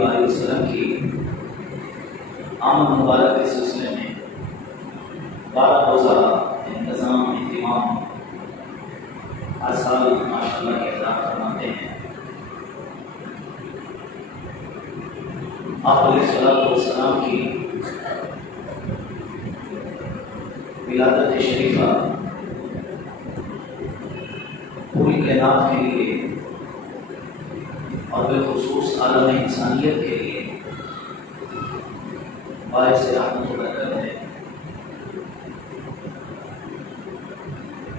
وآلہ وسلم کی آمد مبارک کے سلسلے میں 12 روزہ انتظام اہتمام ہر سال ماشاء اللہ کے اعلان فرماتے ہیں۔ آپ علیہ السلام کی ولادت شریفہ پوری کائنات کے لیے اور بالخصوص عالم انسانیت کے لیے باعث رحمت و برکت ہے۔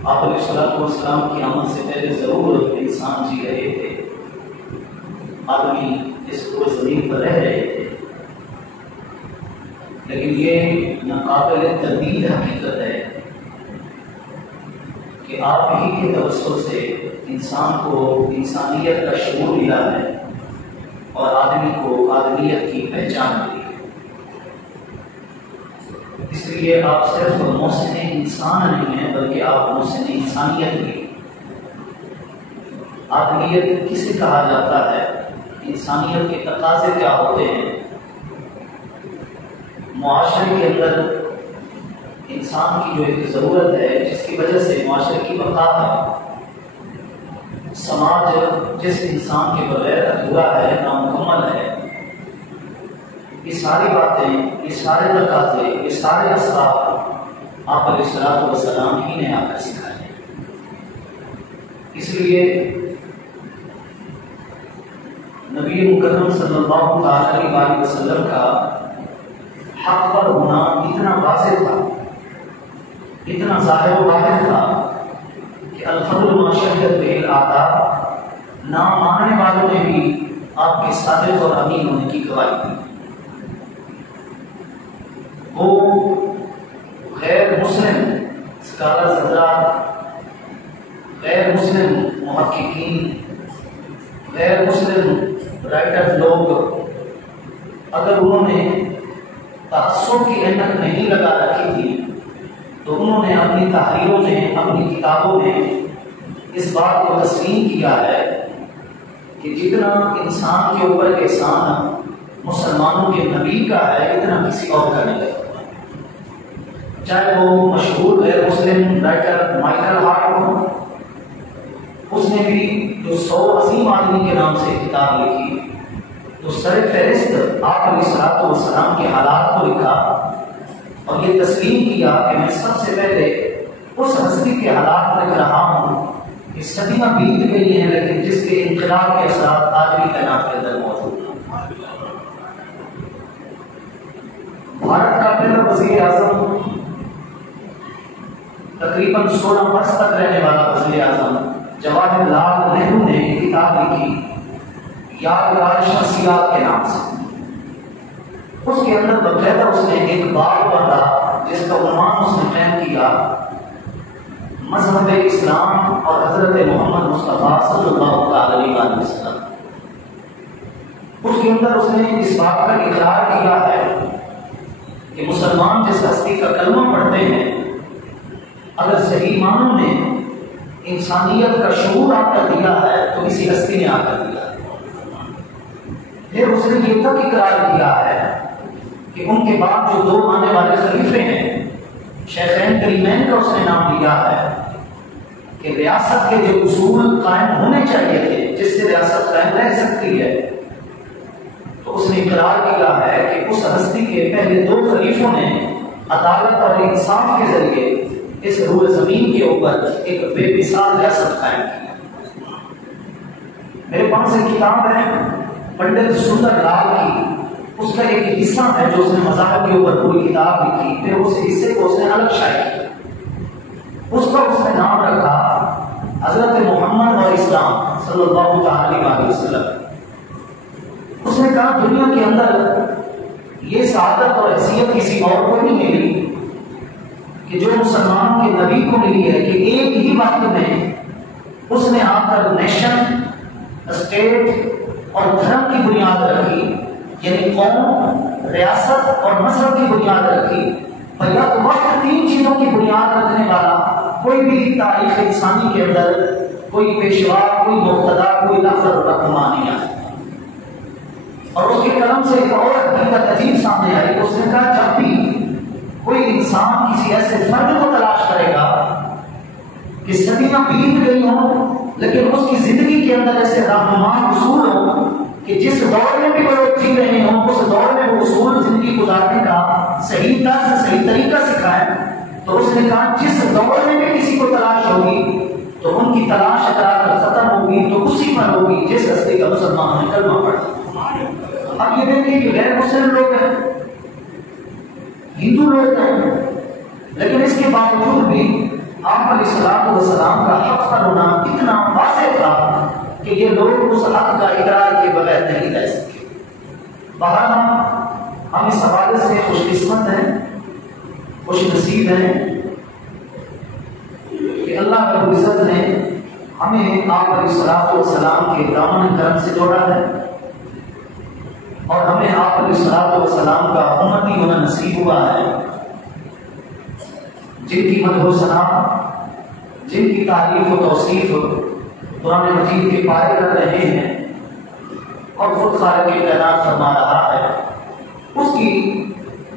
آپ علیہ السلام کی آمد سے پہلے ضرور انسان جی رہے تھے، آدمی اس روئے زمین پر رہ رہے تھے، لیکن یہ ناقابل تردید حقیقت ہے کہ آپ ہی کے توسط سے انسان کو انسانیت کا شعور ملا ہے اور آدمی کو آدمیت کی پہچان ملی ہے۔ اس لیے آپ صرف محسن انسان نہیں ہیں بلکہ آپ محسن انسانیت بھی۔ آدمیت کسے کہا جاتا ہے؟ انسانیت کے تقاضے کیا ہوتے ہیں؟ معاشرے کے اندر انسان کی جو ایک ضرورت ہے جس کی وجہ سے معاشرے کی بقا ہے، سماج جس انسان کے بغیر ادھورا ہے، نامکمل ہے، یہ ساری باتیں، یہ سارے تقاضے، یہ سارے اسباب آپ علیہ السلام ہی نے آ کر سکھائے ہیں۔ اس لیے نبی مکرم صلی اللہ علیہ وسلم کا حق پر ہونا اتنا واضح تھا، اتنا ظاہر و واضح تھا کہ الفضل ما شهدت به الاعداء، نام ماننے والوں نے بھی آپ کے صادق اور امین ہونے کی گواہی دی۔ وہ غیر مسلم اسکالرز حضرات، غیر مسلم محققین، غیر مسلم رائٹر لوگ اگر انہوں نے تعصب کی اینک نہیں لگا رکھی تھی تو انہوں نے اپنی تحریروں میں، اپنی کتابوں میں اس بات کو تسلیم کیا ہے کہ جتنا انسان کے اوپر احسان مسلمانوں کے نبی کا ہے اتنا کسی اور کا نہیں ہے۔ چاہے وہ مشہور غیر مسلم رائٹر مائیکل ہارٹ ہو، اس نے بھی جو 100 عظیم آدمی کے نام سے کتاب لکھی تو سر فہرست آپ علیہ السلام کے حالات کو لکھا اور یہ تسلیم کیا کہ میں سب سے پہلے اس ہستی کے حالات لکھ رہا ہوں کہ صدیاں بیت گئی ہیں لیکن جس کے انقلاب کے اثرات آج بھی کائنات کے اندر موجود ہیں۔ بھارت کا پہلا وزیر اعظم، تقریباً 16 برس تک رہنے والا وزیر اعظم جواہر لال نہرو نے کتاب لکھی یادگار شخصیات کے نام سے۔ اس کے اندر باقاعدہ اس نے ایک باب پڑھا جس کا عنوان اس نے قائم کیا مذہب اسلام اور حضرت محمد مصطفیٰ صلی اللہ علیہ وسلم۔ اس کے اندر اس نے اس بات کا اقرار کیا ہے کہ مسلمان جس ہستی کا کلمہ پڑھتے ہیں اگر صحیح معنوں میں انسانیت کا شعور آ کر دیا ہے تو کسی ہستی نے آ کر دیا ہے۔ پھر اس نے یہ تک اقرار کیا ہے کہ ان کے بعد جو 2 آنے والے خلیفے ہیں، شیخین کریمین کا اس نے نام لیا ہے کہ ریاست کے جو اصول قائم ہونے چاہیے تھے جس سے ریاست قائم رہ سکتی ہے، تو اس نے اقرار کیا ہے کہ اس ہستی کے پہلے 2 خلیفوں نے عدالت اور انصاف کے ذریعے اس روئے زمین کے اوپر ایک بے مثال ریاست قائم کی۔ میرے پاس ایک کتاب ہے پنڈت سندر لال کی، اس کا ایک حصہ ہے جو اس نے مذاہب کے اوپر پوری کتاب لکھی، پھر اس حصے کو اس نے الگ شائع کیا۔ اس کا اس نے نام رکھا حضرت محمد اور اسلام صلی اللہ علیہ وسلم۔ اس نے کہا دنیا کے اندر یہ سعادت اور حیثیت کسی اور کو نہیں ملی کہ جو مسلمان کے نبی کو ملی ہے کہ ایک ہی وقت میں اس نے آ کر نیشن، اسٹیٹ اور دھرم کی بنیاد رکھی، یعنی قوم، ریاست اور مذہب کی بنیاد رکھی۔ بھیا وقت 3 چیزوں کی بنیاد رکھنے والا کوئی بھی تاریخ انسانی کے اندر کوئی پیشوا، کوئی مقتدا، کوئی لفظ رہنما نہیں آیا۔ اور اس کے قلم سے ایک اور حقیقت عجیب سامنے آئی. اس نے کہا جب بھی کوئی انسان کسی ایسے فرد کو تلاش کرے گا کہ صدیاں بیت گئی ہوں لیکن اس کی زندگی کے اندر ایسے رہنما اصول ہوں کہ جس دور میں بھی وہ لوگ جی رہے ہوں اس دور میں وہ اصول زندگی گزارنے کا صحیح طرز صحیح طریقہ سکھائیں. تو اس نے کہا جس دور میں بھی کسی کو تلاش ہوگی تو ان کی تلاش کرا کر ختم ہوگی تو اسی پر ہوگی جس رستے کا مسلمان نے کلمہ پڑھا. اب یہ دیکھیں کہ غیر مسلم لوگ ہیں، ہندو لوگ ہیں، لیکن اس کے باوجود بھی آپ علیہ الصلوۃ والسلام کا حق پر ہونا اتنا واضح تھا کہ یہ لوگ اس حق کا اقرار کیے بغیر نہیں رہ سکے. بہرحال ہم اس حوالے سے خوش قسمت ہیں، خوش نصیب ہیں کہ اللہ رب العزت نے ہمیں آپ علیہ الصلوۃ والسلام کے دامن کرم سے جوڑا ہے اور ہمیں آپ علیہ الصلوۃ والسلام کا امتی ہونا نصیب ہوا ہے. جن کی مدح و ثنا، جن کی تعریف و توصیف قرآن مجید کے پائے کر رہے ہیں اور خود خالق کائنات فرما رہا ہے، اس کی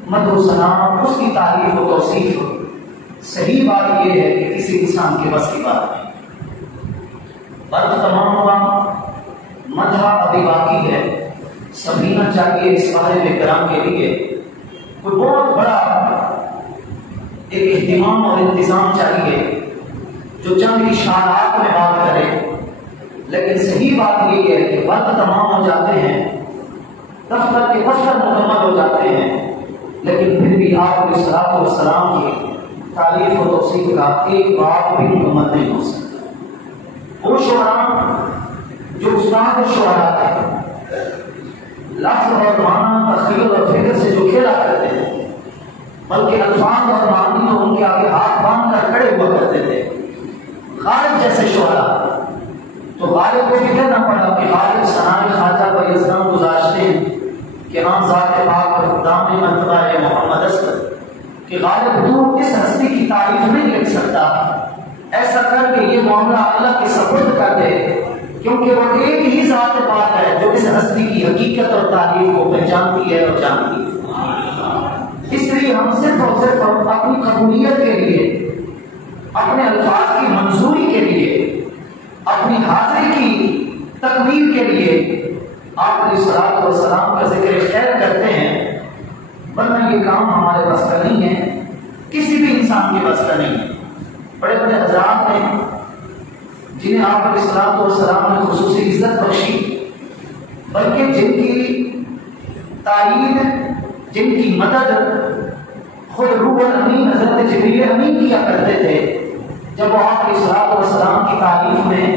مدح و ثنا، اس کی تعریف و توصیف صحیح بات یہ ہے کہ کسی انسان کے بس کی بات نہیں. وقت تمام ہوا، مدح ابھی باقی ہے. سفینہ چاہیے اس صاحب کرام کے لیے کوئی بہت بڑا ایک اہتمام اور انتظام چاہیے جو چند اشارات میں بات کرے. لیکن صحیح بات یہ ہے کہ وقت تمام ہو جاتے ہیں، دفتر کے دفتر مکمل ہو جاتے ہیں، لیکن پھر بھی آپ علیہ الصلوۃ والسلام کی تعریف و توصیف کا ایک بات بھی مکمل نہیں ہو سکتا. وہ شعراء جو استاد شعراء تھے، لفظ اور معنی تخیل اور فکر سے جو کھیلا کرتے تھے، بلکہ الفاظ اور معنی تو ان کے آگے ہاتھ باندھ کر کھڑے ہوا کرتے تھے. غالب جیسے شعراء تو غالب کو بھی کہنا پڑا کہ غالب ثنائے خواجہ پر یزدان گزاشتے ہیں کہ ہاں ذات پاک دام مرتبہ محمد اسکر کہ غالب تو اس ہستی کی تعریف نہیں لکھ سکتا، ایسا کر کے یہ معاملہ اللہ کے سپرد کر دے، کیونکہ وہ ایک ہی ذات پاک ہے جو اس ہستی کی حقیقت اور تعریف کو پہچانتی ہے اور جانتی ہے. اس لیے ہم صرف اور صرف اپنی قبولیت کے لیے، اپنے الفاظ کی منظوری کے لیے، اپنی حاضری کی تکمیل کے لیے آپ علیہ الصلوۃ والسلام کا ذکر خیر کرتے ہیں، ورنہ یہ کام ہمارے بس کا نہیں ہے، کسی بھی انسان کے بس کا نہیں ہے. بڑے بڑے حضرات ہیں جنہیں آپ علیہ الصلوۃ والسلام نے خصوصی عزت بخشی، بلکہ جن کی تائید، جن کی مدد خود روح الامین حضرت جبریل امین کیا کرتے تھے جب وہ آپ علیہ الصلوۃ والسلام کی تعریف میں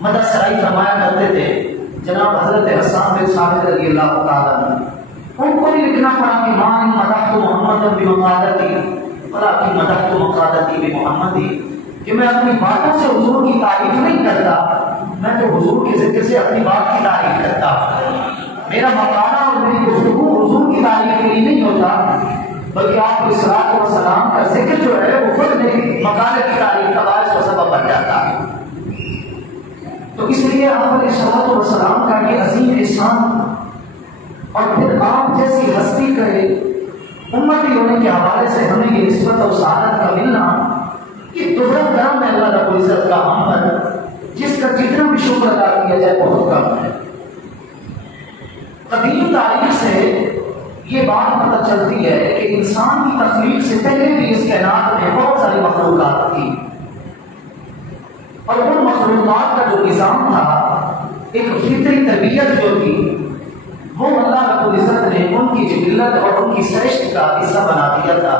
مدد سرائی فرمایا کرتے تھے. جناب حضرت حسان بن ثابت رضی اللہ تعالیٰ عنہ، ان کو بھی لکھنا پڑا کہ مان مدحت محمد بمقادتی ولکن مدحت مقادتی بمحمدی، کہ میں اپنی باتوں سے حضور کی تعریف نہیں کرتا، میں تو حضور کے ذکر سے اپنی بات کی تعریف کرتا. میرا مقالہ اور میری گفتگو حضور کی تعریف کے لیے نہیں ہوتا، بلکہ آپ علیہ الصلوۃ والسلام کا ذکر جو ہے وہ خود میری مقالے کی تعریف کا باعث و سبب بن جاتا ہے. تو اس لیے آپ علیہ الصلوۃ والسلام کا یہ عظیم احسان اور پھر آپ جیسی ہستی کے امتی ہونے کے حوالے سے ہمیں یہ نسبت اور سعادت کا ملنا، یہ دوہرا کرم ہے اللہ رب العزت کا ہم پر، جس کا جتنا بھی شکر ادا کیا جائے بہت کم ہے. قدیم تاریخ سے یہ بات پتہ چلتی ہے کہ انسان کی تخلیق سے پہلے بھی اس کائنات میں بہت ساری مخلوقات تھی، اور ان مخلوقات کا جو نظام تھا، ایک فطری تربیت جو تھی، وہ اللہ رب العزت نے ان کی جبلت اور ان کی سرشت کا حصہ بنا دیا تھا.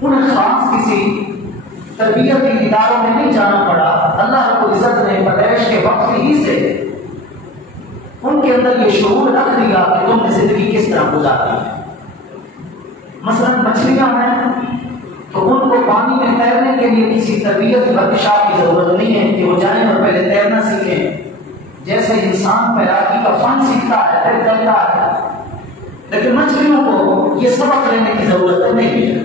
انہیں خاص کسی تربیتی اداروں میں نہیں جانا پڑا. اللہ رب العزت نے پیدائش کے وقت ہی سے ان کے اندر یہ شعور رکھ دیا کہ تم نے زندگی کس طرح گزارنی ہے. مثلا مچھلیاں ہیں تو ان کو پانی میں تیرنے کے لیے کسی تربیت ورکشاپ کی ضرورت نہیں ہے کہ وہ جائیں اور پہلے تیرنا سیکھیں. جیسے انسان تیراکی کا فن سیکھتا ہے پھر تیرتا ہے، لیکن مچھلیوں کو یہ سبق لینے کی ضرورت نہیں ہے.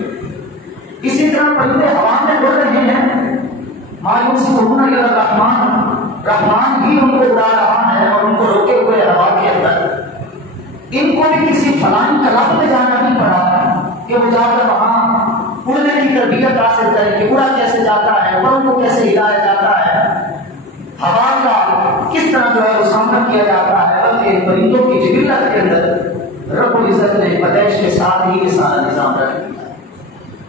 اسی طرح پرندے ہوا میں اڑ رہے ہیں، مایوسی کو رحمان بھی ان کو اڑا رہا ہے اور ان کو روکے ہوئے ہوا کے اندر. ان کو بھی کسی فلانی کلب میں جانا نہیں پڑا کہ وہ جا کر وہاں اڑنے کی تربیت حاصل کریں کہ اڑا کیسے جاتا ہے، پروں کو کیسے ہلایا جاتا ہے، ہوا کا کس طرح جو ہے وہ سامنا کیا جاتا ہے، بلکہ پرندوں کی جبلت کے اندر رب العزت نے پیدائش کے ساتھ ہی یہ سارا نظام رکھ دیا ہے۔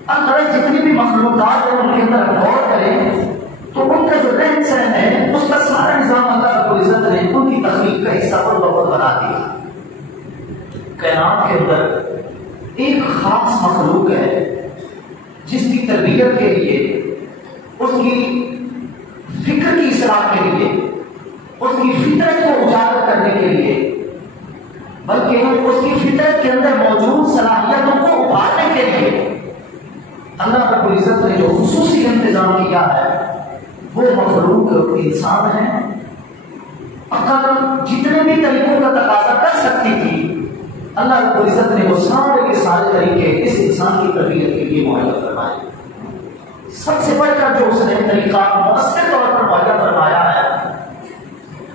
اگر جتنی بھی مخلوقات ہیں ان کے اندر غور کریں تو ان کا جو رہن سہن ہے اس کا سارا نظام اللہ رب العزت نے ان کی تخلیق کا حصہ پر بخود بنا دیا۔ کائنات کے اندر ایک خاص مخلوق ہے جس کی تربیت کے لیے، اس کی فکر کی اصلاح کے لیے، اس کی فطرت کو اجاگر کرنے کے لیے، بلکہ اس کی فطرت کے اندر موجود صلاحیتوں کو ابھارنے کے لیے اللہ رب العزت نے جو خصوصی انتظام کیا ہے وہ مخلوق انسان ہے۔ عقل جتنے بھی طریقوں کا تقاضا کر سکتی تھی، اللہ رب العزت نے وہ سارے کے سارے طریقے اس انسان کی تربیت کے لیے مہیا فرمائے۔ سب سے بڑھ کر جو اس نے طریقہ مؤثر طور پر مہیا فرمایا ہے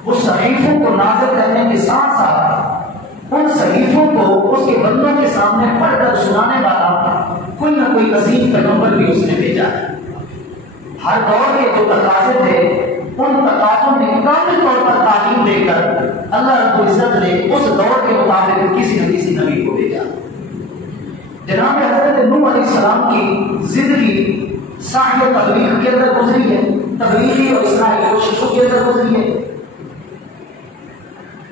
وہ صحیفوں کو نازل کرنے کے ساتھ ساتھ ان صحیفوں کو اس کے بندوں کے سامنے پڑھ کر سنانے والا کوئی نہ کوئی عظیم پیغمبر بھی اس نے بھیجا ہے۔ ہر دور کے جو تقاضے تھے ان تقاضوں میں کامل طور پر تعلیم دے کر اللہ رب العزت نے اس دور کے مطابق کسی نہ کسی نبی کو بھیجا۔ جناب حضرت نوح علیہ السلام کی زندگی سعی تبلیغ کے اندر گزری ہے، تبلیغی اور اصلاحی کوششوں کے اندر گزری ہے۔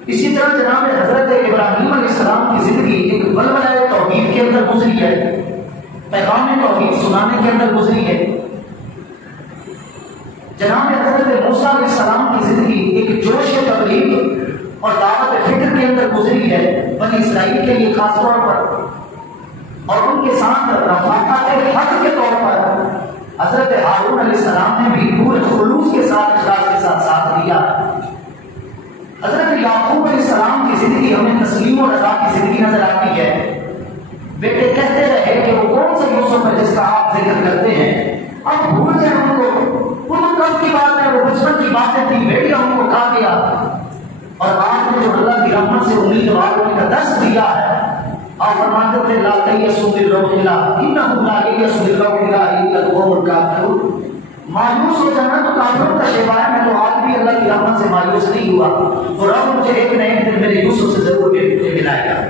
اسی طرح جناب حضرت ابراہیم علیہ السلام کی زندگی ایک ولولہ توحید کے اندر گزری ہے، پیغام توحید سنانے کے اندر گزری ہے۔ جناب حضرت موسیٰ علیہ السلام کی زندگی ایک جوش تبلیغ اور دعوت فکر کے اندر گزری ہے بنی اسرائیل کے لیے خاص طور پر، اور ان کے ساتھ رفاقت حق کے طور پر حضرت ہارون علیہ السلام نے بھی پورے خلوص کے ساتھ اخلاص کے ساتھ ساتھ دیا۔ حضرت یعقوب علیہ السلام کی زندگی ہمیں تسلیم و رضا کی زندگی نظر آتی ہے۔ بیٹے کہتے رہے کہ وہ کون سا یوسف ہے جس کا آپ ذکر کرتے ہیں، اب بھول جائیں ان کو، ان کب کی بات ہے، وہ بچپن کی باتیں تھی، بیٹیا ان کو کہا گیا۔ اور آپ نے جو اللہ کی رحمت سے امیدوار ہونے کا درس دیا ہے، آپ فرماتے تھے لا تیأسوا من روح اللہ انہ لا یئس من روح اللہ الا القوم الکافرون۔ مایوس ہو جانا تو کافروں کا شیوا ہے، میں تو آج بھی اللہ کی رحمت سے مایوس نہیں ہوا، اور اب مجھے ایک نہ ایک دن میرے یوسف سے ضرور مجھے ملائے گا۔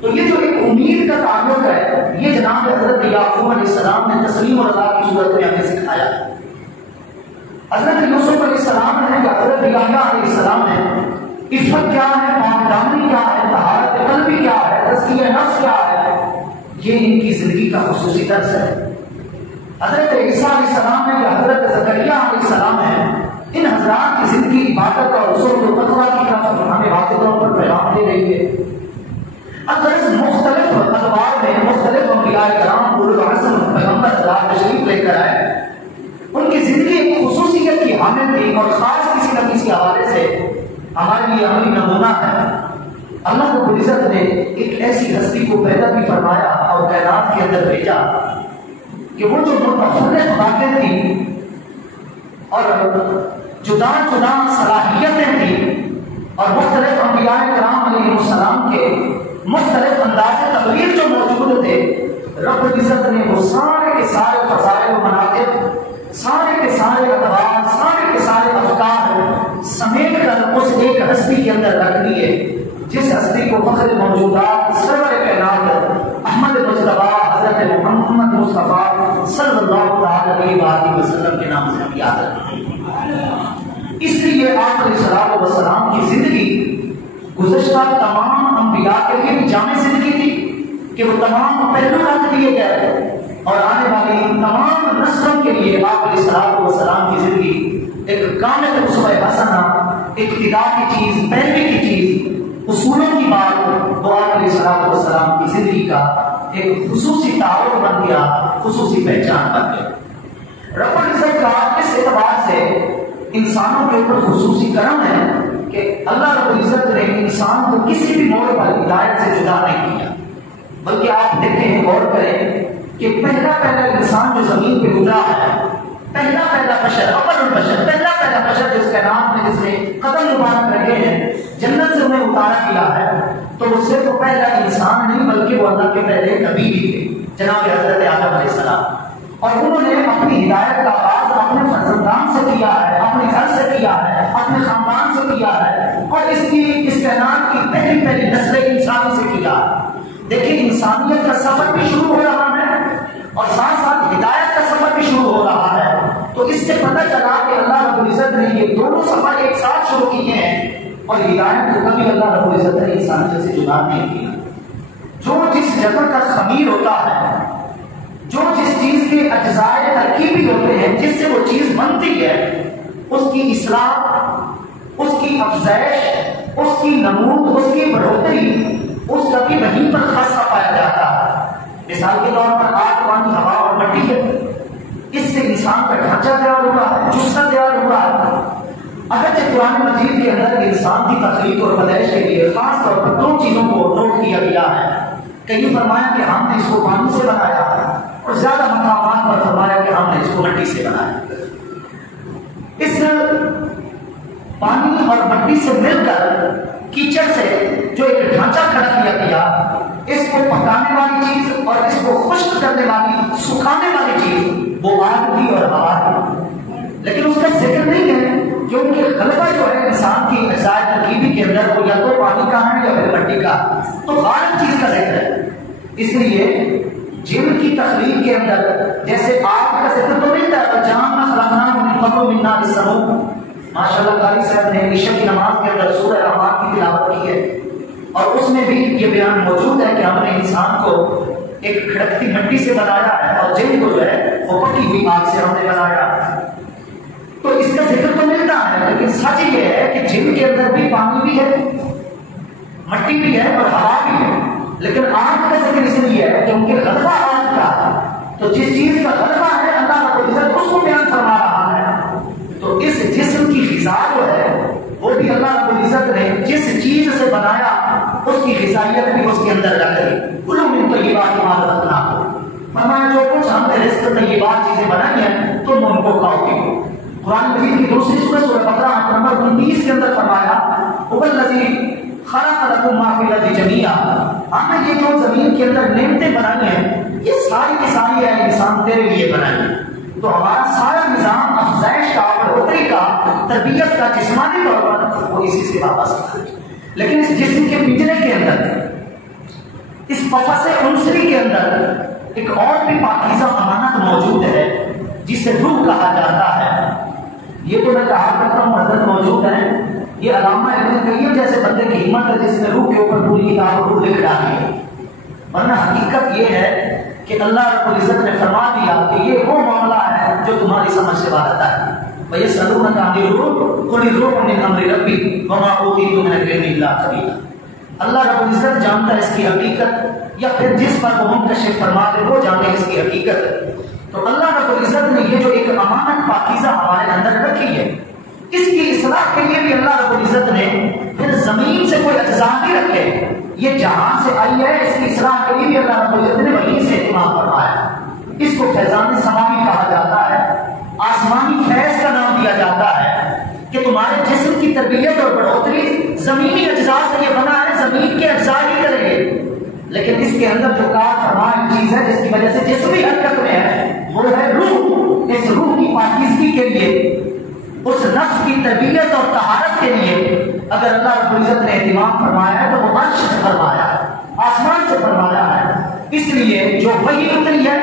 تو یہ جو ایک امید کا تعلق ہے یہ جناب حضرت یعقوب علیہ السلام نے تسلیم و رضا کی صورت میں ہمیں سکھایا۔ حضرت یوسف علیہ السلام نے یا حضرت یحییٰ علیہ السلام نے عفت کیا ہے، پاک دامنی کیا ہے، طہارت قلبی کیا ہے، تزکیہ نفس کیا ہے، یہ ان کی زندگی کا خصوصی درس ہے۔ حضرت عیسیٰ علیہ السلام ہے یا حضرت زکریا علیہ السلام ہے، ان حضرات کی زندگی عبادت اور رسول و تقویٰ کی طرف ہمیں واضح طور پر پیغام دے رہی ہے۔ اگر مختلف ادوار میں مختلف انبیاء کرام اولو العزم پیغمبر حضرات تشریف لے کر آئے، ان کی زندگی ایک خصوصیت کی حامل تھی اور خاص کسی نہ کسی حوالے سے ہمارے لیے عملی نمونہ ہے۔ اللہ رب العزت نے ایک ایسی ہستی کو پیدا بھی فرمایا اور کائنات کے اندر بھیجا کہ وہ جو متفرق باتیں تھیں اور جدا جدا صلاحیتیں تھیں اور مختلف انبیاء کرام علیہ السلام کے مختلف انداز تبلیغ جو موجود تھے، رب العزت نے وہ سارے کے سارے فضائل و مناقب، سارے کے سارے اقدار، سارے کے سارے افکار سمیٹ کر اس ایک ہستی کے اندر رکھ دیے، جس ہستی کو فخر موجودات سرور کائنات احمد مجتبی حضرت محمد مصطفیٰ صلی اللہ علیہ وسلم کے نام سے ہم یاد رکھتے ہیں۔ اس لیے آپ علیہ الصلوۃ والسلام کی زندگی گزشتہ تمام انبیاء کے لیے بھی جامع زندگی تھی کہ وہ تمام پہلو رکھ دیے گئے، اور آنے والی تمام نسلوں کے لیے آپ علیہ الصلوۃ والسلام کی زندگی ایک کامل اسوہ حسنہ، اقتداء کی چیز، پیروی کی چیز، اصولوں کی بات، وہ آپ علیہ الصلوۃ والسلام کی زندگی کا ایک خصوصی تعارف بن گیا، خصوصی پہچان بن گیا۔ رب العزت کا اس اعتبار سے انسانوں کے اوپر خصوصی کرم ہے کہ اللہ رب العزت نے انسان کو کسی بھی موڑ پر ہدایت سے جدا نہیں کیا، بلکہ آپ دیکھیں غور کریں کہ پہلا انسان جو زمین پہ اترا ہے، پہلا بشر، اول البشر، پہلا بشر جس کائنات میں جس نے قدم مبارک رکھے ہیں، جنت سے انہیں اتارا گیا ہے، تو وہ صرف پہلا انسان نہیں بلکہ وہ اللہ کے پہلے نبی بھی تھے، جناب حضرت آدم علیہ السلام، اور انہوں نے اپنی ہدایت کا آغاز اپنے فرزندان سے کیا ہے، اپنے گھر سے کیا ہے، اپنے خاندان سے کیا ہے، اور اس کائنات کی پہلی نسل انسانی سے کیا ہے۔ دیکھیں انسانیت کا سفر بھی شروع ہو رہا ہے اور ساتھ ساتھ ہدایت کا سفر بھی شروع ہو رہا ہے۔ تو اس سے پتہ چلا کہ اللہ رب العزت نے یہ دونوں سفر ایک ساتھ شروع کیے ہیں، اور ہدایت کو کبھی اللہ رب العزت نے انسانیت سے جدا نہیں کیا۔ جو جس جگہ کا خمیر ہوتا ہے، جو جس چیز کے اجزاء ترکیبی ہوتے ہیں، جس سے وہ چیز بنتی ہے، اس کی اصلاح، اس کی افزائش، اس کی نمود، اس کی بڑھوتری، اس کا بھی وہیں پر خاصہ پایا جاتا ہے۔ مثال کے طور پر آگ، پانی، ہوا اور مٹی ہے، اس سے انسان کا ڈھانچہ تیار ہوا ہے، جثہ تیار ہوا ہے۔ اگرچہ قرآن مجید کے اندر انسان کی تخلیق اور پیدائش کے لیے خاص طور پر دو چیزوں کو نوٹ کیا گیا ہے۔ کہیں فرمایا کہ ہم نے اس کو پانی سے بنایا، اور زیادہ مقامات پر فرمایا کہ ہم نے اس کو مٹی سے بنایا۔ اس پانی اور مٹی سے مل کر کیچڑ سے جو ایک ڈھانچہ کھڑا کیا گیا، اس کو پکانے والی چیز اور اس کو خشک کرنے والی، سکھانے والی چیز وہ آگ تھی اور ہوا تھی، لیکن اس کا ذکر نہیں ہے کیونکہ غلبہ جو ہے انسان کی اجزاء ترکیبی کے اندر وہ یا تو پانی کا ہے یا پھر مٹی کا، تو غالب چیز کا ذکر ہے۔ اس لیے جن کی تخلیق کے اندر جیسے آگ کا ذکر تو ملتا ہے، وَجَعَلْنَا خَلَقْنَاهُ مِن قَبْلُ مِن نَارِ السَّمُومِ، ماشاءاللہ قاری صاحب نے عشاء کی نماز کے اندر سورہ رحمان کی تلاوت کی ہے، اور اس میں بھی یہ بیان موجود ہے کہ ہم نے انسان کو ایک کھڑکتی مٹی سے بنایا ہے، اور جن کو جو ہے وہ پکی ہوئی آگ سے ہم نے بنایا۔ تو اس کا ذکر تو ملتا ہے، لیکن سچ یہ ہے کہ جن کے اندر بھی پانی بھی ہے، مٹی بھی ہے اور ہوا بھی ہے، لیکن آگ کا ذکر اس لیے ہے کہ ان کے غلبہ آگ کا ہے۔ تو جس چیز کا غلبہ ہے اللہ رب العزت اس کو بیان فرما رہا ہے۔ تو اس جسم کی غذا جو ہے وہ بھی اللہ رب العزت نے جس چیز سے بنایا اس کی غذائیت بھی اس کے اندر رکھ دی۔ کلوا من طیبات ما رزقناکم، فرمایا جو کچھ ہم نے رزق طیبات چیزیں بنائی ہیں تم ان کو کھاؤ پیو۔ قرآن مجید کی دوسری سورہ بقرہ آیت نمبر 29 کے اندر فرمایا هو الذی خلق لکم ما فی الارض جمیعا، ہم نے یہ جو زمین کے اندر نعمتیں بنائی ہیں یہ ساری کی ساری ہے انسان تیرے لیے بنائی ہیں۔ تو ہمارا سارا نظام افزائش کا، بڑھوتری کا، تربیت کا، جسمانی طور پر وہ اسی سے وابستہ ہے۔ لیکن اس جسم کے پنجرے کے اندر، اس قفس عنصری کے اندر ایک اور بھی پاکیزہ امانت موجود ہے جسے روح کہا جاتا ہے۔ یہ تو میں کہا کرتا ہوں حضرت موجود ہے، یہ علامہ ابن قیم جیسے بندے کی ہمت ہے جس نے روح کے اوپر پوری کتاب روح لکھ ڈالی ہے، ورنہ حقیقت یہ ہے کہ اللہ رب العزت نے فرما دیا کہ یہ وہ معاملہ ہے جو تمہاری سمجھ سے باہر آتا ہے۔ وَيَسْأَلُونَكَ عَنِ الرُّوحِ قُلِ الرُّوحُ مِنْ أَمْرِ رَبِّي وَمَا أُوتِيتُم مِنَ الْعِلْمِ إِلَّا قَلِيلًا۔ اللہ رب العزت جانتا ہے اس کی حقیقت، یا پھر جس پر وہ منکشف فرما دے وہ جانتے ہیں اس کی حقیقت۔ تو اللہ رب العزت نے یہ جو ایک امانت پاکیزہ ہمارے اندر رکھی ہے، اس کی اصلاح کے لیے بھی اللہ رب العزت نے پھر زمین سے کوئی اجزاء نہیں رکھے، یہ جہان سے آئی ہے، اس کی اصلاح کے لیے بھی اللہ رب العزت نے وہیں سے اہتمام فرمایا۔ اس کو فیضان سماوی کہا جاتا ہے، آسمانی فیض کا نام دیا جاتا ہے کہ تمہارے جسم کی تربیت اور بڑھوتری زمینی اجزاء سے یہ بنا ہے، زمین کے اجزاء ہی کریں گے، لیکن اس کے اندر جو کار فرمائی چیز ہے جس کی وجہ سے جسمی حرکت میں ہے وہ ہے روح۔ اس روح کی پاکیزگی کے لیے، اس نفس کی تربیت اور طہارت کے لیے اگر اللہ رب العزت نے اہتمام فرمایا ہے تو وہ عرش سے فرمایا ہے، آسمان سے فرمایا ہے۔ اس لیے جو وحی اتری ہے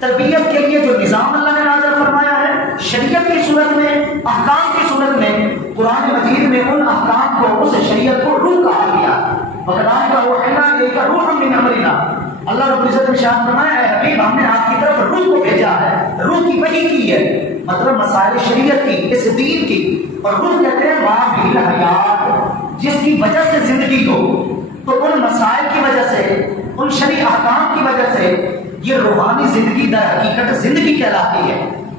تربیت کے لیے، جو نظام اللہ نے نازل فرمایا ہے شریعت کی صورت میں، احکام کی صورت میں، قرآن مجید میں ان احکام کو، اس شریعت کو روح کہا گیا۔ روح من امرنا، اللہ رب العزت نے شاہ فرمایا ہے حبیب ہم نے آپ کی طرف روح کو بھیجا ہے، روح کی وحی کی ہے، مطلب مسائل شریعت کی، اس دین کی۔ اور روح کہتے ہیں ماں بھی حیات، جس کی وجہ سے زندگی ہو۔ تو ان مسائل کی وجہ سے، ان شرعی احکام کی وجہ سے یہ روحانی زندگی در حقیقت زندگی کہلاتی ہے۔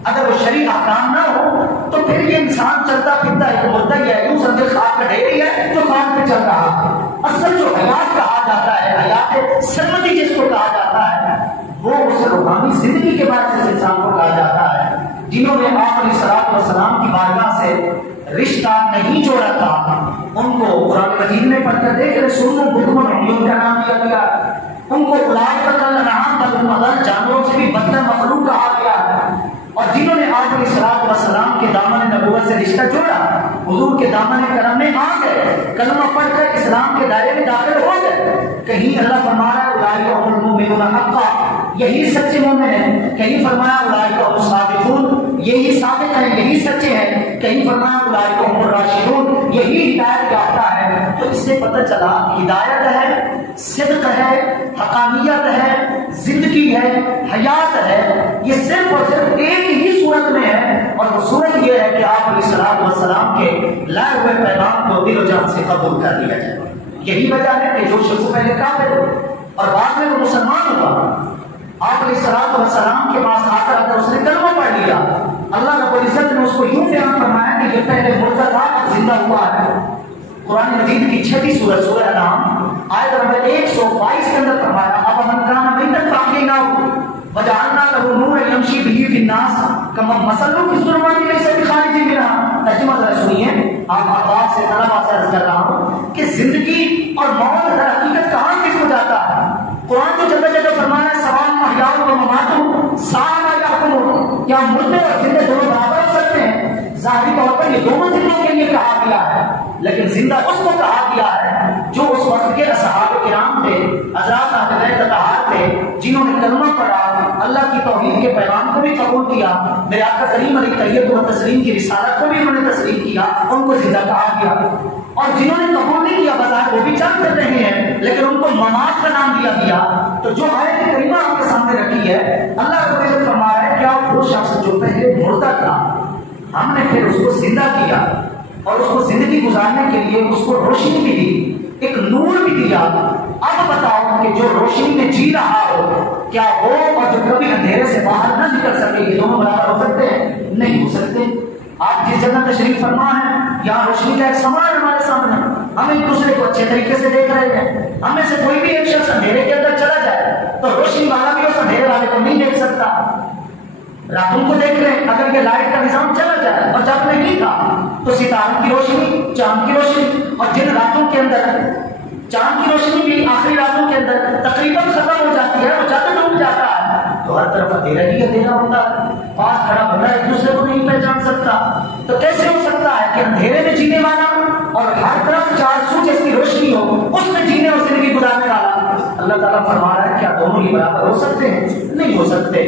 اگر وہ شرعی احکام نہ ہو تو پھر یہ انسان چلتا پھرتا ایک مردہ ہی ہے، یوں سمجھے خاک کا ڈھیر ہی ہے جو خاک پہ چل رہا ہے۔ اصل جو حیات کہا جاتا ہے، حیات سرمدی جس کو کہا جاتا ہے، وہ اس روحانی زندگی کے بعد سے انسان کو کہا جاتا ہے۔ جنہوں نے آپ علیہ الصلوۃ والسلام کی بارگاہ سے رشتہ نہیں جوڑا تھا ان کو قرآن مجید میں پڑھ کر دیکھ رہے سنو بکمن ہمیوں کا نام دیا گیا، ان کو اولاد کا کل نام بل جانوروں سے بھی بدتر مخلوق کہا گیا، اور جنہوں نے آپ علیہ الصلوۃ والسلام کے دامن نبوت سے رشتہ جوڑا، حضور کے دامن کرم میں آ گئے، کلمہ پڑھ کر اسلام کے دائرے میں داخل ہو گئے، کہیں اللہ فرما رہا ہے اولئک هم المؤمنون حقا، یہی سچے مومن ہیں، کہیں فرمایا اولئک هم الصادقون، یہی صادق ہیں، یہی سچے ہیں، کہیں فرمایا اولئک هم الراشدون، یہی ہدایت یافتہ ہے۔ تو اس سے پتہ چلا ہدایت ہے، صدق ہے، حقانیت ہے، زندگی ہے، حیات ہے، یہ صرف اور صرف ایک ہی صورت میں ہے، اور وہ صورت یہ ہے کہ آپ علیہ الصلوۃ والسلام کے لائے ہوئے پیغام کو دل و جان سے قبول کر لیا جائے۔ یہی وجہ ہے کہ جو شخص پہلے کافر ہو اور بعد میں وہ مسلمان ہوا، آپ علیہ الصلوۃ والسلام کے پاس آ کر اس نے کلمہ پڑھ لیا، اللہ رب العزت نے اس کو یوں بیان فرمایا کہ یہ پہلے مردہ تھا اب زندہ ہوا ہے۔ قرآن مجید کی 6 سورت سورہ انعام آیت نمبر 122 کے اندر فرمایا اب من کان میتا فاحییناہ وجعلنا له نورا یمشی بہ فی الناس کمن مثلہ فی الظلمات لیس بخارج منها۔ ترجمہ ذرا سنیے، آپ احباب سے طلباء سے عرض کر رہا ہوں کہ زندگی اور موت در حقیقت کہاں کس کو جاتا ہے؟ قرآن تو جگہ جگہ فرمایا ہے سواء محیاکم و مماتکم ساء ما یحکمون، کیا مردے اور زندے دونوں برابر ہو سکتے ہیں؟ ظاہری طور پر یہ دونوں زندوں کے لیے کہا گیا ہے، لیکن زندہ اس کو کہا گیا ہے جو اس وقت کے اصحاب کرام تھے، حضرات اہل بیت اطہار تھے، جنہوں نے کلمہ پڑھا، اللہ کی توحید کے پیغام کو بھی قبول کیا، میرے آقا کریم علیہ تحیت و تسلیم کی رسالت کو بھی انہوں نے تسلیم کیا، ان کو زندہ کہا گیا، اور جنہوں نے قبول نہیں کیا بظاہر وہ بھی چند کر رہے ہیں لیکن ان کو ممات کا نام دیا گیا۔ تو جو آیت کریمہ آپ کے سامنے رکھی ہے، اللہ رب العزت فرما رہا ہے کیا وہ شخص جو پہلے مردہ تھا ہم نے پھر اس کو زندہ کیا اور اس کو زندگی گزارنے کے لیے اس کو روشنی بھی دی، ایک نور بھی دیا، اب بتاؤ کہ جو روشنی میں جی رہا ہو کیا وہ اور جو کبھی اندھیرے سے باہر نہ نکل سکے یہ دونوں برابر ہو سکتے ہیں؟ نہیں ہو سکتے۔ آپ جس جگہ تشریف فرما ہے یہاں روشنی کا ایک سامان ہمارے سامنے، ہم ایک دوسرے کو اچھے طریقے سے دیکھ رہے ہیں، ہم میں سے کوئی بھی ایک شخص اندھیرے کے اندر چلا جائے تو روشنی والا بھی اس اندھیرے والے کو نہیں دیکھ سکتا۔ راتوں کو دیکھ لیں، اگر یہ لائٹ کا نظام چلا جائے اور جب نہیں تھا تو ستاروں کی روشنی، چاند کی روشنی، اور جن راتوں کے اندر چاند کی روشنی بھی آخری راتوں کے اندر تقریباً ختم ہو جاتی ہے، وہ جب ڈوب جاتا ہے تو ہر طرف اندھیرا ہی اندھیرا ہوتا ہے، پاس کھڑا بندہ ایک دوسرے کو نہیں پہچان سکتا۔ تو کیسے ہو سکتا ہے کہ اندھیرے میں جینے والا اور ہر طرف 400 جس کی روشنی ہو اس میں جینے اور زندگی گزارنے والا؟ اللہ تعالیٰ فرما رہا ہے کیا دونوں ہی برابر ہو سکتے ہیں؟ نہیں ہو سکتے۔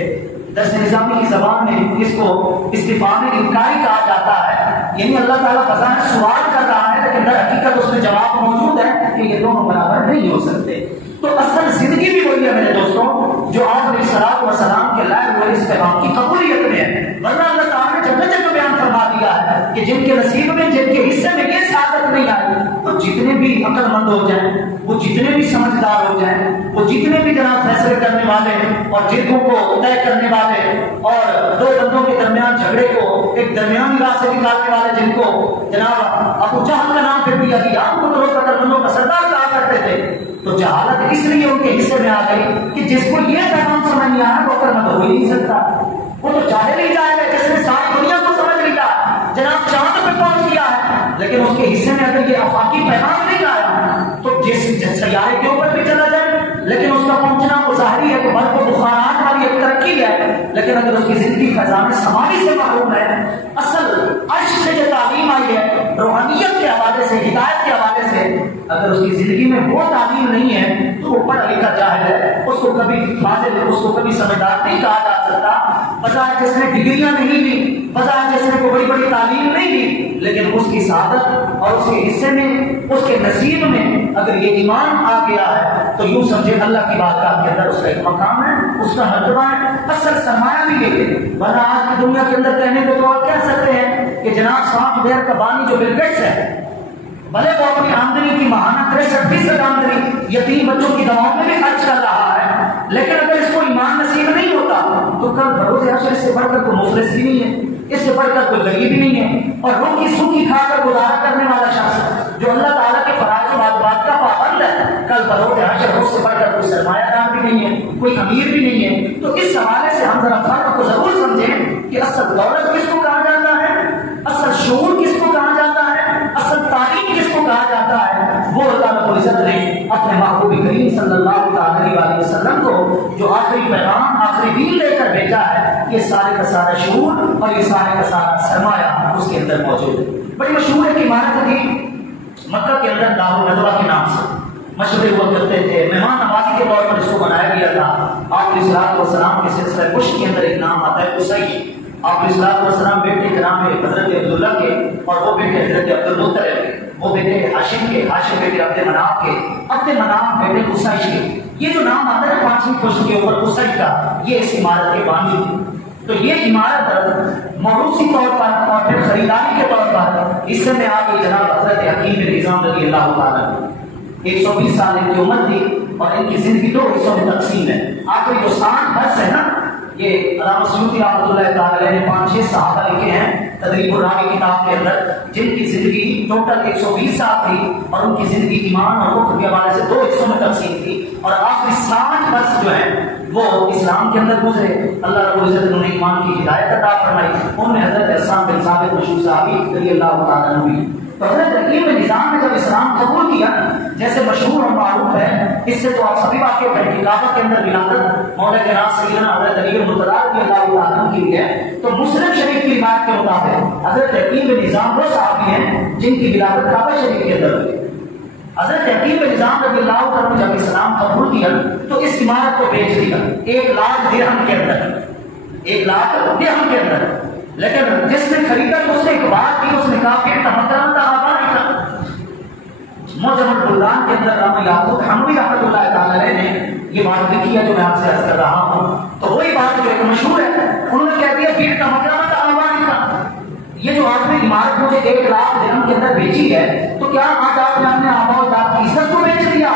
درس نظامی کی زبان میں اس کو استفہام انکاری کہا جاتا ہے، یعنی اللہ تعالیٰ بظاہر سوال کر رہا ہے لیکن در حقیقت اس میں جواب موجود ہے کہ یہ دونوں برابر نہیں ہو سکتے۔ تو اصل زندگی بھی وہی ہے میرے دوستوں جو آپ علیہ الصلوۃ والسلام کے لائے ہوئے اس پیغام کی قبولیت میں ہے، ورنہ اللہ تعالیٰ نے جگہ جگہ بیان فرما دیا ہے کہ جن کے نصیب میں، جن کے حصے میں یہ سعادت نہیں آئی، وہ جتنے بھی عقل مند ہو جائیں، وہ جتنے بھی سمجھدار ہو جائیں، وہ جتنے بھی جناب فیصلے کرنے والے اور جرگوں کو طے کرنے والے اور دو بندوں کے درمیان جھگڑے کو ایک درمیانی راہ سے نکالنے والے، جن کو جناب ابو جہل کا نام پھر بھی ابیان کو تو قدر بندوں کا سردار کہا کرتے تھے، تو جہالت اس لیے ان کے حصے میں آ گئی کہ جس کو یہ پیغام سمجھ نہیں آیا وہ عقل مند ہو ہی نہیں سکتا، وہ تو جاہل ہی جائے گا جس نے ساری دنیا کو سمجھ لیا، جناب چاند پہ پہنچ گیا ہے، لیکن اس کے حصے میں اگر یہ آفاقی پیغام نہیں آیا تو جس سیارے کے اوپر بھی چلا جائے لیکن اس کا پہنچنا وہ ظاہری ہے کہ برق و بخارات والی ایک ترقی ہے، لیکن اگر اس کی زندگی خزانے سماوی سے محروم ہے، اصل عرش سے جو تعلیم آئی ہے روحانیت کے حوالے سے، ہدایت کے حوالے سے، اگر اس کی زندگی میں وہ تعلیم نہیں ہے تو وہ پڑھا لکھا جاہل ہے، اس کو کبھی فاضل، اس کو کبھی سمجھدار نہیں کہا جا سکتا، بظاہر جس نے ڈگریاں نہیں لی، بظاہر جس نے کوئی بڑی بڑی تعلیم نہیں لی، لیکن اس کی سعادت اور اس کے حصے میں، اس کے نصیب میں اگر یہ ایمان آ گیا ہے تو یوں سمجھے اللہ کی بارگاہ کے اندر اس کا ایک مقام ہے، اس کا مرتبہ ہے، اصل سرمایہ بھی یہ ہے، ورنہ آج کی دنیا کے اندر کہنے کو تو آپ کہہ سکتے ہیں کہ جناب سافٹ ویئر کا بانی جو بل گیٹس ہے، بھلے وہ اپنی آمدنی کی ماہانہ 63% آمدنی یتیم بچوں کی دواؤں میں بھی خرچ کر رہا ہے، لیکن اگر اس کو ایمان نصیب نہیں ہوتا تو کل بروز حشر اس سے بڑھ کر کوئی مفلس بھی نہیں ہے، اس سے بڑھ کر کوئی غریب بھی نہیں ہے، اور روح کی سوکھی کھا کر گزارا کرنے والا شخص جو اللہ تعالیٰ کے فرائض و واجبات کا پابند ہے، کل بروز حشر اس سے بڑھ کر کوئی سرمایہ دار بھی نہیں ہے، کوئی امیر بھی نہیں ہے۔ تو اس حوالے سے ہم ذرا فرق کو ضرور سمجھیں کہ اصل دولت کس کو کہا جاتا ہے، اصل شعور کس کو کہا جاتا ہے، اصل تعلیم کس کو کہا جاتا ہے، اپنے محبوب کریم صلی اللہ علیہ وسلم کو جو آخری پیغام آخری دین لے کر بھیجا ہے، یہ سارے کا سارا شعور اور یہ سارے کا سارا سرمایہ اس کے اندر موجود ہے۔ بڑی مشہور ایک عمارت تھی مکہ کے اندر دارالندوہ کے نام سے مشورے ہوا کرتے تھے، مہمان نوازی کے طور پر اس کو بنایا گیا تھا۔ آپ علیہ الصلوۃ والسلام کے سلسلہ کش کے اندر ایک نام آتا ہے قصی۔ آپ علیہ الصلوۃ والسلام بیٹے کے نام ہے حضرت عبداللہ کے، اور وہ بیٹے حضرت عبدالمطلب کے، وہ بیٹے ہاشم کے، ہاشم بیٹے عبد مناف کے، عبد مناف بیٹے قصی کے۔ یہ جو نام آتا ہے 5ویں پشت کے اوپر قصی کا، یہ اس عمارت کے بانی تھے۔ تو یہ عمارت موروثی طور پر اور پھر خریداری کے طور پر حصے میں آ گئی جناب حضرت حکیم بن حزام رضی اللہ تعالیٰ۔ 120 سال ان کی عمر تھی اور ان کی زندگی 2 حصوں میں تقسیم ہے۔ آخری جو 60 برس ہے نا، یہ علامہ سیوطی رحمۃ اللہ تعالی نے 5-6 صحابہ لکھے ہیں تدریب الراوی کتاب کے اندر، جن کی زندگی ٹوٹل 120 سال تھی اور ان کی زندگی ایمان اور کفر کے حوالے سے 2 حصوں میں تقسیم تھی، اور آخری 60 برس جو ہیں وہ اسلام کے اندر گزرے۔ اللہ رب العزت نے ایمان کی ہدایت عطا فرمائی، ان میں حضرت حسان بن ثابت مشہور صحابی رضی اللہ تعالیٰ عنہ بھی۔ تو حضرت حکیم بن حزام نے جب اسلام قبول کیا، جیسے مشہور اور معروف ہے، اس سے تو آپ سبھی واقف ہیں کہ کعبہ کے اندر ولادت مولا کے نام سیدنا حضرت علی المرتضیٰ رضی اللہ تعالیٰ عنہ کی ہے۔ تو مسلم شریف کی روایت کے مطابق حضرت حکیم بن حزام وہ صحابی ہیں جن کی ولادت کعبہ شریف کے اندر ہوئی۔ حضرت حکیم بن حزام رضی اللہ تعالیٰ عنہ جب اسلام قبول کیا تو اس عمارت کو بیچ دیا 1 لاکھ درہم کے اندر، 1 لاکھ درہم کے اندر۔ لیکن جس نے خریدا اس نے ایک بات کی، اس نے کہا کہ تمکرم تھا موجم البلدان کے اندر رام یعقوب حنوی رحمۃ اللہ تعالی نے یہ بات لکھی ہے جو میں آپ سے عرض کر رہا ہوں۔ تو وہی بات جو ایک مشہور ہے، انہوں نے کہہ دیا بیٹ تمکرم تھا آبانی کا، یہ جو آپ نے عمارت مجھے 1 لاکھ درہم کے اندر بیچی ہے، تو کیا آج آپ نے اپنے آبا و اجداد کی عزت کو بیچ دیا؟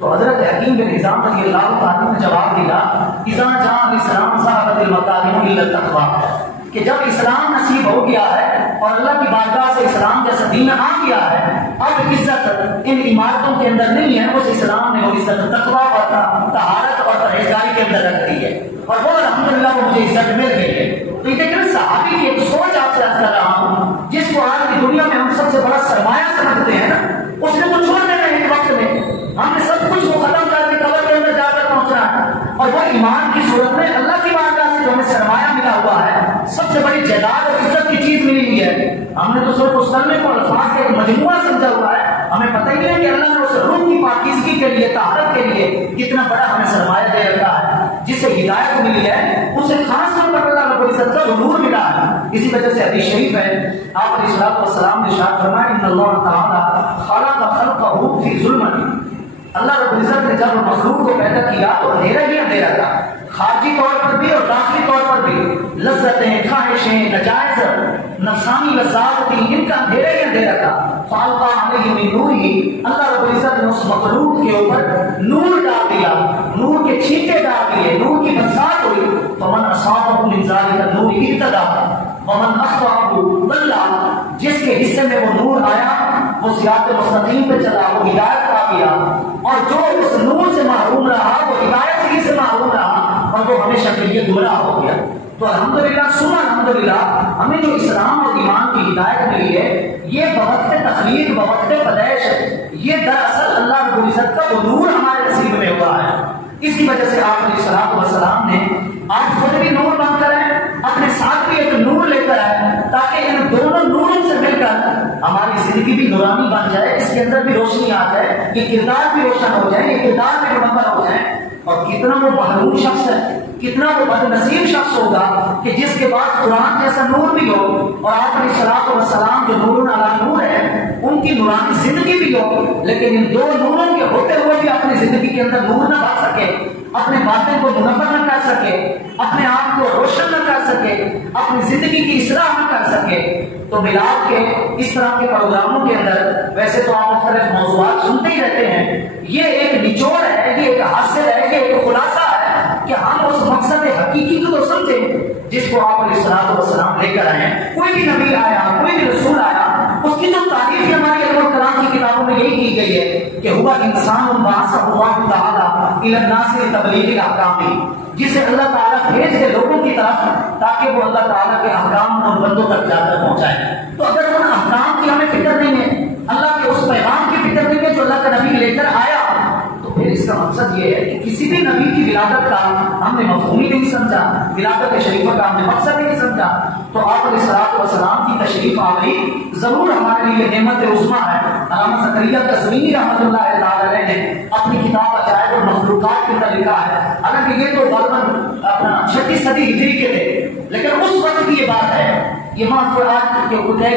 تو حضرت حکیم بن حزام رضی اللہ تعالی نے جواب دیا، اذا جاء الاسلام صحابت المکارم الا التقوی، کہ جب اسلام نصیب ہو گیا ہے اور اللہ کی بارگاہ سے اسلام جیسا دین آ گیا ہے، اب عزت ان عمارتوں کے اندر نہیں ہے، اس اسلام نے وہ عزت تقویٰ اور طہارت اور پرہیزگاری کے اندر رکھ دی ہے، اور وہ الحمدللہ وہ مجھے عزت مل گئی ہے۔ تو یہ دیکھیں صحابی کی ایک سوچ آپ سے عرض کر رہا ہوں، جس کو آج کی دنیا میں ہم سب سے بڑا سرمایہ سمجھتے ہیں نا، اس نے تو چھوڑ دینا ہے ایک وقت میں، ہم نے سب کچھ کو ختم کر کے قبر کے اندر جا کر پہنچنا ہے، اور وہ ایمان کی صورت میں اللہ کی بارگاہ سے جو ہمیں سرمایہ ملا ہوا ہے، سب سے بڑی جائیداد اور عزت کی چیز ملی ہوئی ہے، ہم نے تو صرف اس کلمے کو الفاظ کا ایک مجموعہ سمجھا ہوا ہے، ہمیں پتہ ہی نہیں کہ اللہ نے اس روح کی پاکیزگی کے لیے، طہارت کے لیے کتنا بڑا ہمیں سرمایہ دے رکھا ہے، جسے ہدایت ملی ہے اسے خاص طور پر اللہ رب العزت کا نور ملا ہے۔ اسی وجہ سے حدیث شریف ہے، آپ علیہ الصلوۃ والسلام نے ارشاد فرمایا ان اللہ تعالی خلق خلقه فی ظلمۃ، اللہ رب العزت نے جب مخلوق کو پیدا کیا تو اندھیرا ہی اندھیرا تھا، خارجی طور پر بھی اور داخلی طور پر بھی، لذتیں، خواہشیں، نجائز نفسانی لذات تھی، ان کا اندھیرا ہی اندھیرا تھا۔ فالقا علیہ من نورہ، اللہ رب العزت نے اس مخلوق کے اوپر نور ڈال دیا، نور کے چھینٹے ڈال دیے، نور کی برسات ہوئی۔ فمن اصابہ من ذلک النور اهتدى ومن اخطأه ضل، جس کے حصے میں وہ نور آیا وہ صراط مستقیم پہ چلا، وہ ہدایت پا گیا، اور جو اس نور سے محروم رہا وہ ہدایت ہی سے محروم رہا اور وہ ہمیشہ کے لیے گمراہ ہو گیا۔ تو الحمدللہ ثم الحمدللہ ہمیں جو اسلام اور ایمان کی ہدایت ملی ہے، یہ بوقت تخلیق، بوقت پیدائش، یہ دراصل اللہ رب العزت کا وہ نور ہمارے نصیب میں ہوا ہے۔ اس کی وجہ سے آپ علیہ الصلوۃ والسلام نے آپ خود بھی نور بن کر آئے، اپنے ساتھ بھی ایک نور لے کر آئے، تاکہ ان دونوں نوروں سے مل کر ہماری زندگی بھی نورانی بن جائے، اس کے اندر بھی روشنی آ جائے، یہ کردار بھی روشن ہو جائے، یہ کردار بھی منور ہو جائے۔ اور کتنا وہ محروم شخص ہے، کتنا وہ بد نصیب شخص ہوگا کہ جس کے پاس قرآن جیسا نور بھی ہو، اور آپ علیہ الصلوۃ والسلام جو نور علی نور ہے ان کی نورانی زندگی بھی ہو، لیکن ان دو نوروں کے ہوتے ہوئے بھی اپنی زندگی کے اندر نور نہ بھر سکے، اپنے باطن کو منور نہ کر سکے، اپنے آپ کو روشن نہ کر سکے، اپنی زندگی کی اصلاح نہ کر سکے۔ تو میلاد کے اس طرح کے پروگراموں کے اندر ویسے تو آپ مختلف موضوعات سنتے ہی رہتے ہیں، یہ ایک نچوڑ ہے، یہ ایک حاصل ہے، یہ ایک خلاصہ ہے کہ ہم اس مقصد حقیقی کو تو سمجھیں جس کو آپ علیہ الصلوۃ والسلام لے کر آئے ہیں۔ کوئی بھی نبی آیا، کوئی بھی رسول آیا، اس کی تو تعریف ہماری علم الکلام کی کتابوں میں یہی کی گئی ہے کہ ہوا انسان بعثہ اللہ تعالی الی الناس لتبلیغ الاحکام، جسے اللہ تعالیٰ بھیج دے لوگوں کی طرف تاکہ وہ اللہ تعالیٰ کے احکام ان بندوں تک جا کر پہنچائے۔ تو اگر ان احکام کی ہمیں فکر نہیں ہے، اللہ کے اس پیغام کی فکر نہیں ہے جو اللہ تک نبی لے کر آیا، تو پھر اس کا مقصد یہ ہے کہ کسی بھی نبی کی ولادت کا ہم نے مفہوم ہی نہیں سمجھا، ولادت شریفہ کا ہم نے مقصد ہی نہیں سمجھا، تو آپ علیہ الصلوۃ والسلام کی تشریف آوری ضرور ہمارے لیے نعمت عظمیٰ ہے۔ علامہ زکریا تسلیمی رحمۃ اللہ تعالی علیہ نے اپنی کتاب عجائب المخلوقات کے اندر لکھا ہے، حالانکہ یہ تو غالباً اپنا 6 صدی ہجری کے تھے، لیکن اس وقت کی یہ بات ہے، یہ آج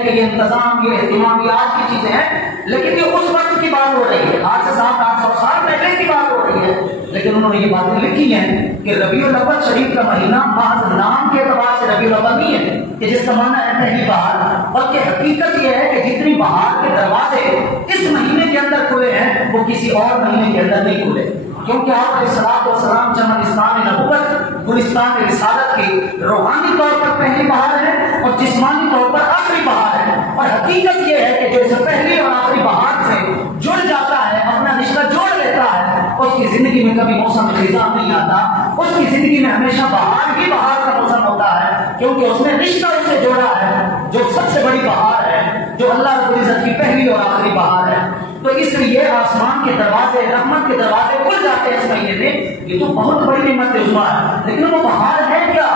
کہ یہ انتظام، یہ اہتمام، یہ آج کی چیزیں ہیں، لیکن یہ اس وقت کی بات ہو رہی ہے، آج سے 700-800 سال پہلے کی بات ہو رہی ہے۔ لیکن انہوں نے یہ باتیں لکھی ہیں کہ ربیع الاول شریف کا مہینہ محض نام کے اعتبار سے ربیع الاول نہیں ہے کہ جس کا معنی ہے پہلی بہار، بلکہ حقیقت یہ ہے کہ جتنی بہار کے دروازے اس مہینے کے اندر کھلے ہیں وہ کسی اور مہینے کے اندر نہیں کھلے، کیونکہ آپ علیہ الصلوۃ والسلام چمنستان نبوت، گلستان رسالت کی روحانی طور پر پہلی بہار ہے اور جسمانی طور پر آخری بہار ہے، اور حقیقت یہ ہے کہ جو اسے پہلی اور آخری بہار سے جڑ جاتا ہے، اپنا رشتہ جوڑ لیتا ہے، اس کی زندگی میں کبھی موسم خزاں نہیں آتا، اس کی زندگی میں ہمیشہ بہار ہی بہار کا موسم ہوتا ہے، کیونکہ اس نے رشتہ اس سے جوڑا ہے جو سب سے بڑی بہار ہے، جو اللہ رب العزت کی پہلی اور آخری بہار ہے۔ تو اس لیے آسمان کے دروازے، رحمت کے دروازے کھل جاتے ہیں اس مہینے میں، یہ تو بہت بڑی نعمت عظمیٰ ہے، لیکن وہ بہار ہے کیا؟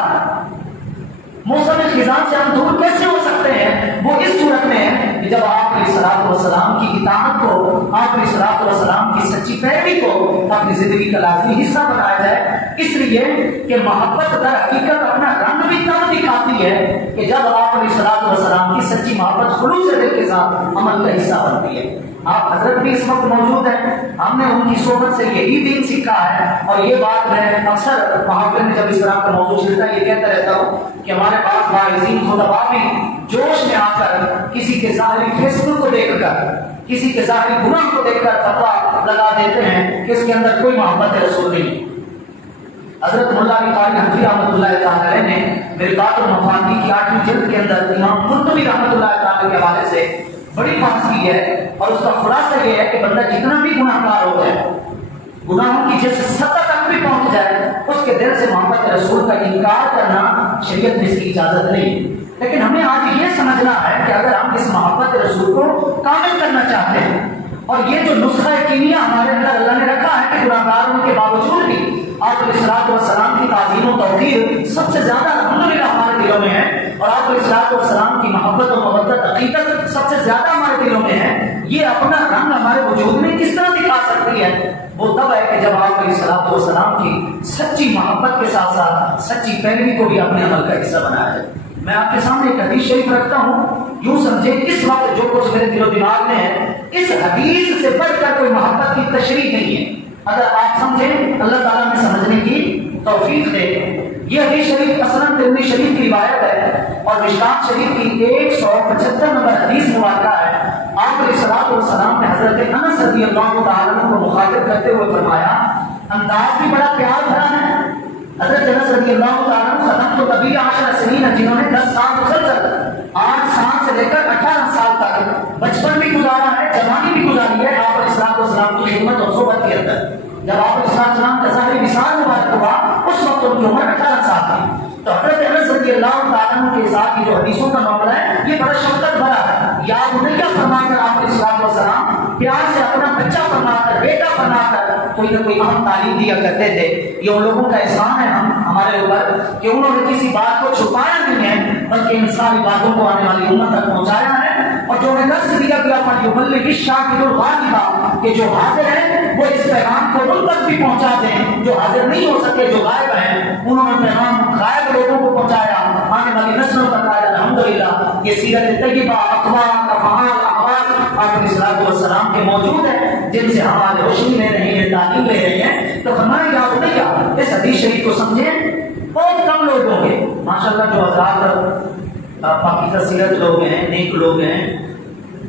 موسم خزاں سے ہم دور کیسے ہو سکتے ہیں؟ وہ اس صورت میں ہے کہ جب آپ علیہ الصلوۃ والسلام کی اطاعت کو، آپ علیہ الصلوۃ والسلام کی سچی پیروی کو اپنی زندگی کا لازمی حصہ بنایا جائے، اس لیے کہ محبت در حقیقت اپنا رنگ بھی تب دکھاتی ہے کہ جب آپ علیہ الصلوۃ والسلام کی سچی محبت خلوص دل کے ساتھ عمل کا حصہ بنتی ہے۔ آپ حضرت بھی اس وقت موجود ہیں، ہم نے ان کی صحبت سے یہی دین سیکھا ہے، اور یہ بات میں اکثر محافل میں جب اس طرح کا موضوع چلتا ہے یہ کہتا رہتا ہوں کہ ہمارے پاس واعظین خطباء بھی جوش میں آ کر کسی کے ظاہری فیصلوں کو دیکھ کر، کسی کے ظاہری گناہ کو دیکھ کر فتویٰ لگا دیتے ہیں کہ اس کے اندر کوئی محبت رسول نہیں۔ حضرت مولا علی قاری حنفی رحمۃ اللہ تعالی نے مرقات المفاتیح کی 8ویں جلد کے اندر امام قرطبی رحمۃ اللہ تعالی کے حوالے سے بڑی بات کی ہے، اور اس کا خلاصہ یہ ہے کہ بندہ جتنا بھی گناہ گار ہو جائے، گناہوں کی جس سطح تک بھی پہنچ جائے، اس کے دل سے محبت رسول کا انکار کرنا شریعت میں اس کی اجازت نہیں۔ لیکن ہمیں آج یہ سمجھنا ہے کہ اگر ہم اس محبت رسول کو کامل کرنا چاہتے ہیں، اور یہ جو نسخہ کیمیا ہمارے اندر اللہ نے رکھا ہے کہ گناہ گار ہونے کے باوجود بھی آپ علیہ الصلوۃ والسلام کی تعظیم و توقیر سب سے زیادہ الحمدللہ ہمارے دلوں میں ہے، اور آپ علیہ الصلوۃ والسلام کی محبت و مودت عقیدت سب سے زیادہ ہمارے دلوں میں ہے، یہ اپنا رنگ ہمارے وجود میں کس طرح دکھا سکتی ہے؟ وہ تب ہے کہ جب آپ علیہ الصلوۃ والسلام کی سچی محبت کے ساتھ ساتھ سچی پیروی کو بھی اپنے عمل کا حصہ بنایا جائے۔ میں آپ کے سامنے ایک حدیث شریف رکھتا ہوں، یوں سمجھے اس وقت جو کچھ میرے دل و دماغ میں ہے اس حدیث سے بڑھ کر کوئی محبت کی تشریح نہیں ہے، اگر آپ سمجھیں اللہ تعالیٰ میں سمجھنے کی توفیق دے۔ یہ حدیث شریف اصلاً ترمذی شریف کی روایت ہے، اور مشکات شریف کی 175 نمبر حدیث مبارکہ ہے۔ آپ علیہ الصلوۃ والسلام نے حضرت انس رضی اللہ تعالیٰ عنہ کو مخاطب کرتے ہوئے فرمایا، انداز بھی بڑا پیار بھرا ہے۔ حضرت انس رضی اللہ تعالیٰ عنہ ختم تو نبی 10 سنین، جنہوں نے 10 سال مسلسل 8 سال سے لے کر 18 سال تک بچپن بھی گزارا ہے، جوانی بھی گزاری ہے آپ علیہ الصلوۃ والسلام کی خدمت اور صحبت کے اندر۔ جب آپ علیہ الصلوۃ والسلام کا ظاہری وصال مبارک ہوا اس وقت ان کی عمر 18 سال تھی۔ تو حضرت انس رضی اللہ تعالیٰ عنہ کے ساتھ کی جو حدیثوں کا معاملہ ہے یہ بڑا شفقت بھرا ہے۔ یاد نہیں فرما کر آپ علیہ الصلوۃ والسلام پیار سے اپنا بچہ فرما کر، بیٹا فرما کر کوئی نہ کوئی اہم تعلیم دیا کرتے تھے۔ یہ ان لوگوں کا احسان ہے ہمارے اوپر کہ انہوں نے کسی بات کو چھپایا نہیں ہے، بلکہ ان ساری باتوں کو آنے والی امت تک پہنچایا ہے، اور جو انہیں درس دیا گیا فَلْيُبَلِّغِ الشَّاهِدُ الْغَائِبَ کہ جو حاضر ہیں وہ اس پیغام کو ان تک بھی پہنچا دیں، جو حاضر نہیں ہو سکے، جو غائب ہیں انہوں نے پیغام غائب لوگوں کو پہنچایا، آنے والی نسلوں تک آیا۔ الحمدللہ یہ سیرت طیبہ، اقوال، افعال، احوال آپ علیہ الصلوۃ والسلام کے موجود ہیں جن سے ہمارے روشنی لے رہے ہیں، تعلیم لے رہے ہیں۔ تو فرمایا یا بنیا، اس حدیث شریف کو سمجھیں، بہت کم لوگ ہوں گے ماشاءاللہ جو حضرات پاکیزہ سیرت لوگ ہیں، نیک لوگ ہیں،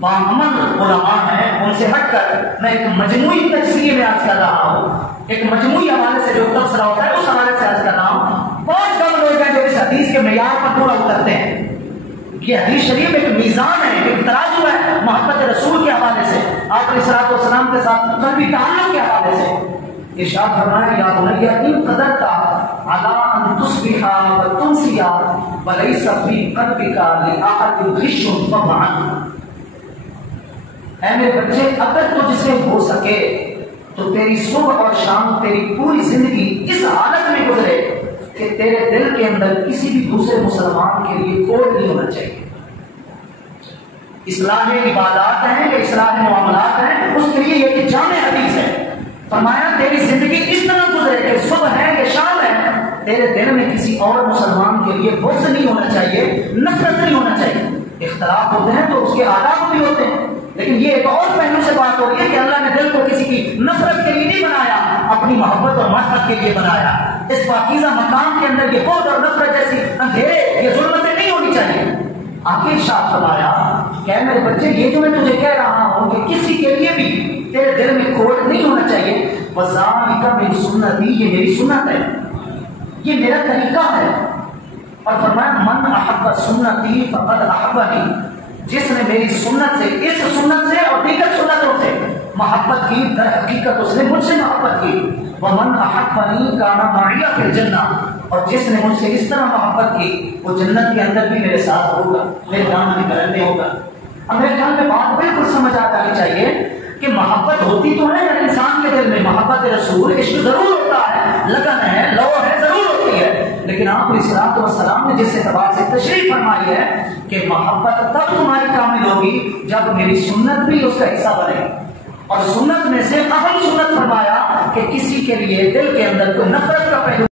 باعمل علماء ہیں، ان سے ہٹ کر میں ایک مجموعی تجزیے میں عرض کر رہا ہوں، ایک مجموعی حوالے سے جو تبصرہ ہوتا ہے اس حوالے سے عرض کر رہا ہوں۔ بہت کم لوگ ہیں جو اس حدیث کے معیار پر پورا اترتے ہیں۔ یہ حدیث شریف ایک میزان ہے، ایک ترازو ہے محبت رسول کے حوالے سے، آپ علیہ الصلوۃ والسلام کے ساتھ قلبی تعلق کے حوالے سے۔ ارشاد فرمایا یا بنی ان قدرت علی ان تصبح وتمسی ولیس فی قلبک لأحد غش فضعا۔ اے میرے بچے اگر تجھ سے ہو سکے تو تیری صبح اور شام تیری پوری زندگی اس حالت میں گزرے کہ تیرے دل کے اندر کسی بھی دوسرے مسلمان کے لیے کوڑ نہیں ہونا چاہیے. اصلاح عبادات ہیں کہ اصلاح معاملات ہیں، اس کے لیے یہ جامع حدیث ہے. فرمایا تیری زندگی اس طرح گزرے کہ صبح ہے کہ شام ہے تیرے دل میں کسی اور مسلمان کے لیے بغض نہیں ہونا چاہیے، نفرت نہیں ہونا چاہیے. اختلاف ہوتے ہیں تو اس کے آداب بھی ہوتے ہیں، لیکن یہ ایک اور پہلو سے بات ہو رہی ہے کہ اللہ نے دل کو کسی کی نفرت کے لیے نہیں بنایا، اپنی محبت اور معرفت کے لیے بنایا. اس پاکیزہ مقام کے اندر یہ بغض اور نفرت جیسی اندھیرے، یہ ظلمتیں نہیں ہونی چاہیے. آگے ارشاد فرمایا کہ میرے بچے یہ جو میں تجھے کہہ رہا ہوں کہ کسی کے لیے بھی تیرے دل میں کھوٹ نہیں ہونا چاہیے. وَذَلِكَ مِن سُنَّتِي، یہ میری سنت ہے، یہ میرا طریقہ ہے. اور فرمایا من احب سنتی فقد احبنی، جس نے میری سنت سے، اس سنت سے اور دیگر سنتوں سے محبت کی، در حقیقت اس نے مجھ سے محبت کی. ومن احبنی کان معی فی الجنہ، اور جس نے مجھ سے اس طرح محبت کی وہ جنت کے اندر بھی میرے ساتھ ہوگا، میرے نام بھی کرنے ہوگا. اب میرے خیال میں بات بالکل سمجھ آنی چاہیے کہ محبت ہوتی تو ہے انسان کے دل میں، محبت رسول عشق ضرور ہوتا ہے، لگن ہے، لو ہے، ضرور ہوتی ہے. لیکن آپ علیہ الصلوۃ والسلام نے جس اعتبار سے تشریح فرمائی ہے کہ محبت تب تمہاری کامل ہوگی جب میری سنت بھی اس کا حصہ بنے. اور سنت میں سے اہم سنت فرمایا کہ کسی کے لیے دل کے اندر کوئی نفرت کا پہلو